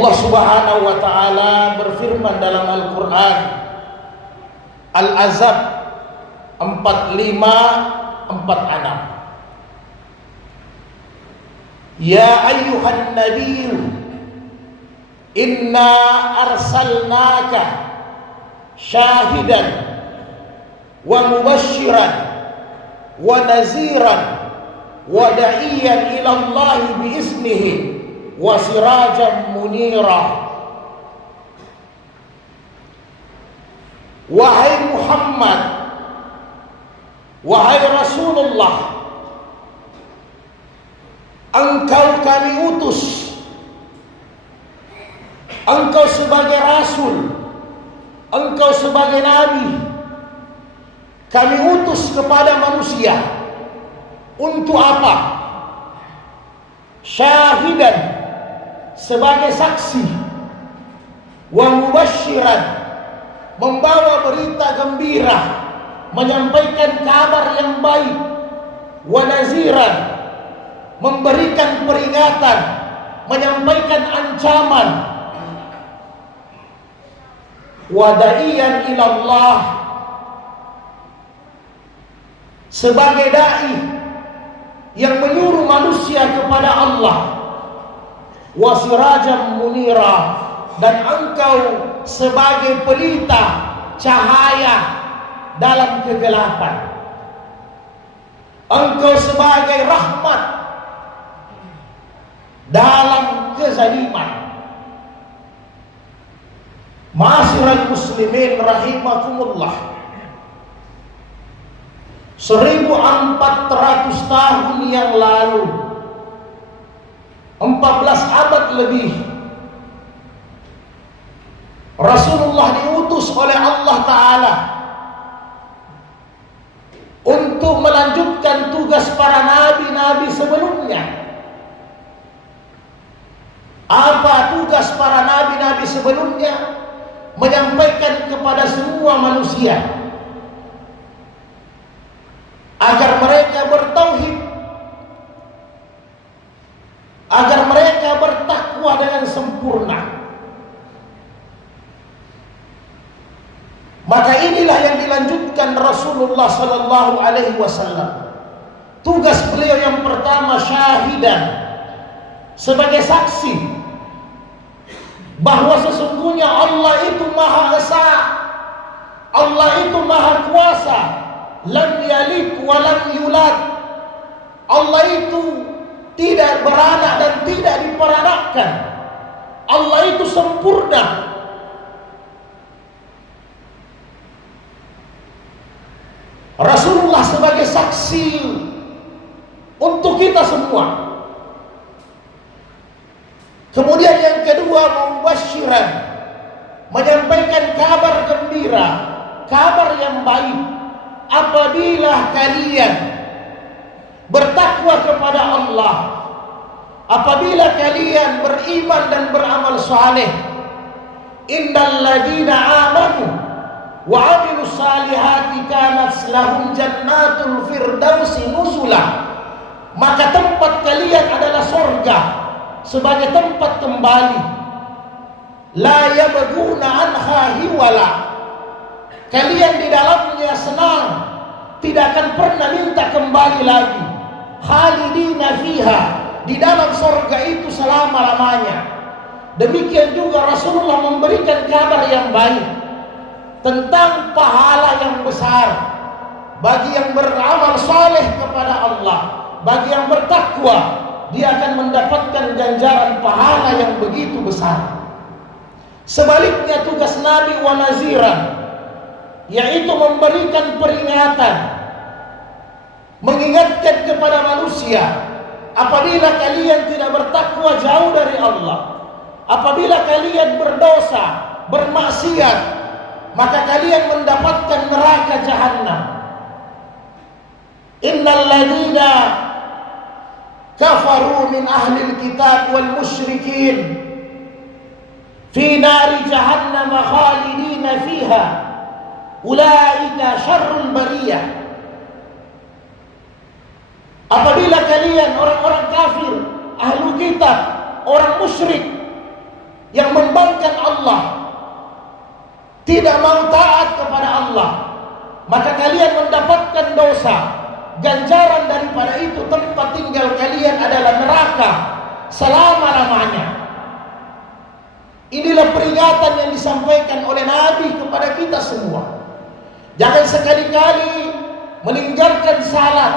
Allah Subhanahu wa taala berfirman dalam Al-Qur'an Al-Ahzab 45-46. Ya ayyuhan nabiyyu inna arsalnaka syahidan wa mubasysyiran wa naziran wa da'iyan ila Allah biiznihi wa sirajan munira. Wahai Muhammad, wahai Rasulullah, engkau kami utus, engkau sebagai Rasul, engkau sebagai Nabi, kami utus kepada manusia. Untuk apa? Syahidan, sebagai saksi, wa mubasysyiran, membawa berita gembira, menyampaikan kabar yang baik, wa naziran, memberikan peringatan, menyampaikan ancaman, wa da'iyan ila Allah, sebagai dai yang menyuruh manusia kepada Allah, wa sirajan munira, dan engkau sebagai pelita cahaya dalam kegelapan, engkau sebagai rahmat dalam kezaliman. Ma'asyiral muslimin rahimakumullah, 1400 tahun yang lalu, 14 abad lebih, Rasulullah diutus oleh Allah Ta'ala untuk melanjutkan tugas para nabi-nabi sebelumnya. Apa tugas para nabi-nabi sebelumnya? Menyampaikan kepada semua manusia agar mereka bertauhid, agar mereka bertakwa dengan sempurna. Maka inilah yang dilanjutkan Rasulullah sallallahu alaihi wasallam. Tugas beliau yang pertama syahidan, sebagai saksi bahwa sesungguhnya Allah itu Maha Esa, Allah itu Maha Kuasa, lam yalid wa lam yulad. Allah itu tidak beranak dan tidak diperanakkan. Allah itu sempurna. Rasulullah sebagai saksi untuk kita semua. Kemudian yang kedua, mubasysyiran, menyampaikan kabar gembira, kabar yang baik. Apabila kalian bertakwa kepada Allah, apabila kalian beriman dan beramal saleh, innal ladzina amanu wa 'amilus salihati kanat lahum jannatul firdausi nuzula, maka tempat kalian adalah surga sebagai tempat kembali. La yabghuna anha hiwala, kalian di dalamnya senang, tidak akan pernah minta kembali lagi. Khalidina fiha, di dalam surga itu selama-lamanya. Demikian juga Rasulullah memberikan kabar yang baik tentang pahala yang besar bagi yang beramal saleh kepada Allah, bagi yang bertakwa, dia akan mendapatkan ganjaran pahala yang begitu besar. Sebaliknya tugas Nabi wa naziran, yaitu memberikan peringatan, mengingatkan kepada manusia, apabila kalian tidak bertakwa jauh dari Allah, apabila kalian berdosa, bermaksiat, maka kalian mendapatkan neraka jahanam. Innal ladzina kafaru min ahlil kitab wal musyrikin fi nari jahannam khalidina fiha ulaika syarrul bariyah. Apabila kalian orang-orang kafir, ahlu kitab, orang musyrik yang membangkang Allah, tidak mau taat kepada Allah, maka kalian mendapatkan dosa. Ganjaran daripada itu, tempat tinggal kalian adalah neraka selama-lamanya. Inilah peringatan yang disampaikan oleh Nabi kepada kita semua. Jangan sekali-kali meninggalkan salat,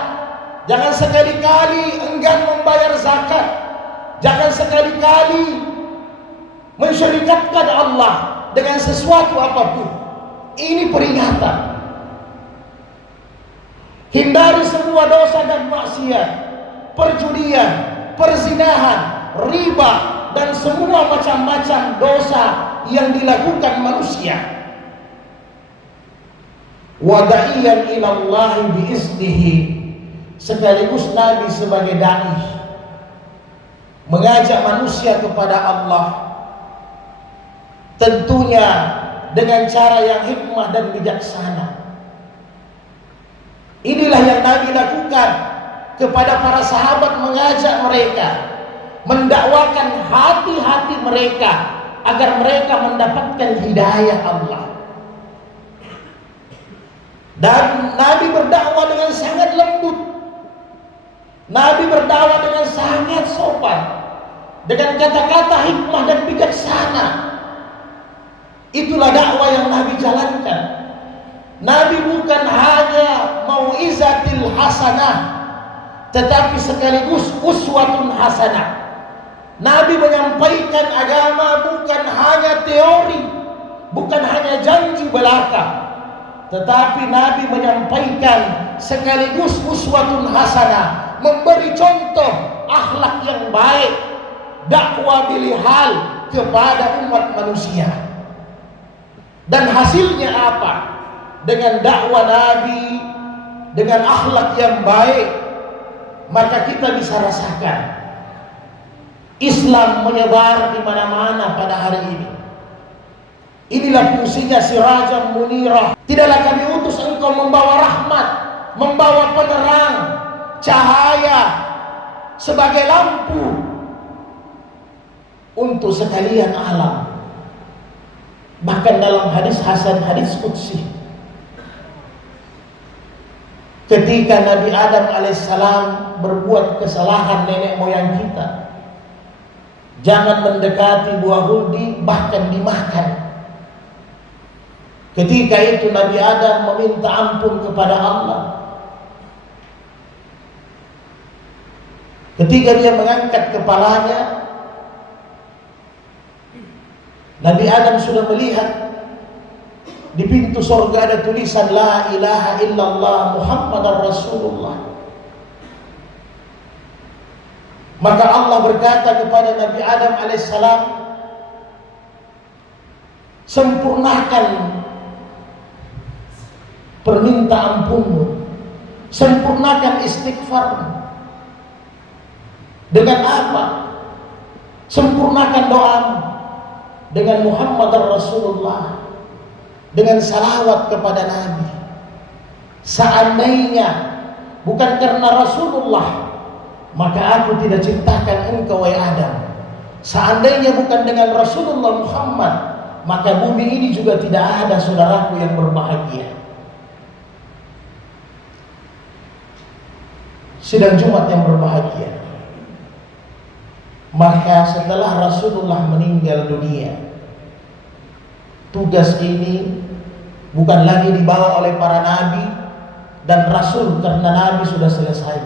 jangan sekali-kali enggan membayar zakat, jangan sekali-kali mensyirikatkan Allah dengan sesuatu apapun. Ini peringatan. Hindari semua dosa dan maksiat, perjudian, perzinahan, riba, dan semua macam-macam dosa yang dilakukan manusia. Wada'iyan ilallahi biiznihi, sekaligus Nabi sebagai dai, mengajak manusia kepada Allah, tentunya dengan cara yang hikmah dan bijaksana. Inilah yang Nabi lakukan kepada para sahabat, mengajak mereka, mendakwakan hati-hati mereka agar mereka mendapatkan hidayah Allah. Dan Nabi berdakwah dengan sangat lembut, Nabi berdakwah dengan sangat sopan, dengan kata-kata hikmah dan bijaksana. Itulah dakwah yang Nabi jalankan. Nabi bukan hanya mau'izatil hasanah, tetapi sekaligus uswatun hasanah. Nabi menyampaikan agama bukan hanya teori, bukan hanya janji belaka, tetapi Nabi menyampaikan sekaligus uswatun hasanah, memberi contoh akhlak yang baik, dakwah bilihal kepada umat manusia. Dan hasilnya apa? Dengan dakwah Nabi, dengan akhlak yang baik, maka kita bisa rasakan Islam menyebar di mana-mana pada hari ini. Inilah fungsinya sirajam munirah. Tidaklah kami utus engkau membawa rahmat, membawa penerang, cahaya sebagai lampu untuk sekalian alam. Bahkan dalam hadis hasan, hadis qudsi, ketika Nabi Adam alaihissalam berbuat kesalahan nenek moyang kita, jangan mendekati buah huldi, bahkan dimakan. Ketika itu Nabi Adam meminta ampun kepada Allah. Ketika dia mengangkat kepalanya, Nabi Adam sudah melihat di pintu surga ada tulisan La ilaha illallah Muhammadar Rasulullah. Maka Allah berkata kepada Nabi Adam alaihissalam, sempurnakan permintaan ampunmu, sempurnakan istighfarmu. Dengan apa? Sempurnakan doamu dengan Muhammadar Rasulullah, dengan salawat kepada Nabi. Seandainya bukan karena Rasulullah, maka aku tidak ciptakan engkau wahai Adam. Seandainya bukan dengan Rasulullah Muhammad, maka bumi ini juga tidak ada saudaraku yang berbahagia. Sidang Jumat yang berbahagia. Maka setelah Rasulullah meninggal dunia, tugas ini bukan lagi dibawa oleh para nabi dan rasul, karena nabi sudah selesai,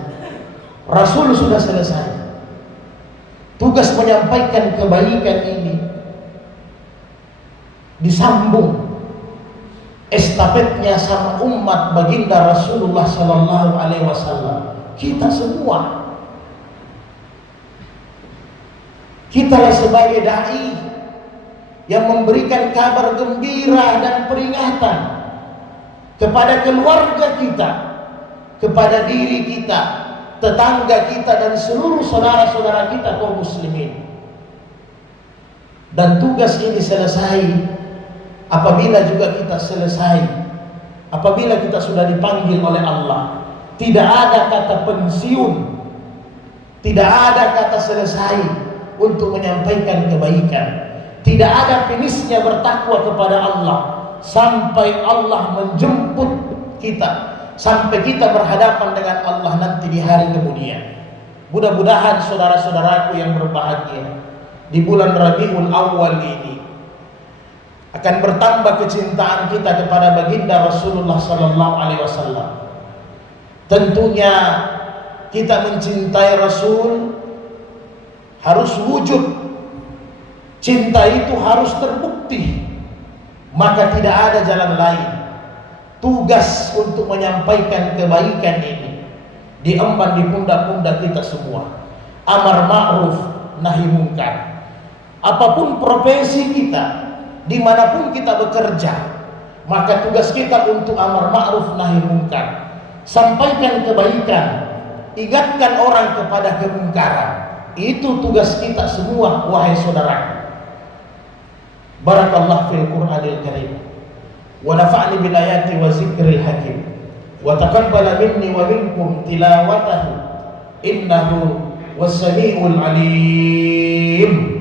rasul sudah selesai. Tugas menyampaikan kebaikan ini disambung estafetnya sama umat baginda Rasulullah sallallahu alaihi wasallam. Kita semua, kitalah sebagai dai yang memberikan kabar gembira dan peringatan kepada keluarga kita, kepada diri kita, tetangga kita, dan seluruh saudara-saudara kita kaum muslimin. Dan tugas ini selesai apabila juga kita selesai, apabila kita sudah dipanggil oleh Allah. Tidak ada kata pensiun, tidak ada kata selesai untuk menyampaikan kebaikan. Tidak ada finishnya bertakwa kepada Allah sampai Allah menjemput kita, sampai kita berhadapan dengan Allah nanti di hari kemudian. Mudah-mudahan saudara-saudaraku yang berbahagia, di bulan Rabiul Awal ini akan bertambah kecintaan kita kepada baginda Rasulullah sallallahu alaihi wasallam. Tentunya kita mencintai Rasul harus wujud. Cinta itu harus terbukti. Maka tidak ada jalan lain. Tugas untuk menyampaikan kebaikan ini diemban di pundak-pundak kita semua. Amar ma'ruf nahi mungkar. Apapun profesi kita, dimanapun kita bekerja, maka tugas kita untuk amar ma'ruf nahi mungkar. Sampaikan kebaikan, ingatkan orang kepada kemungkaran. Itu tugas kita semua, wahai saudara. Barakallahu fil Qur'anil Karim wa nafa'ni bil ayati wa zikril hakim wa taqabbala minni wa minkum tilawatahu innahu was-sami'ul 'alim.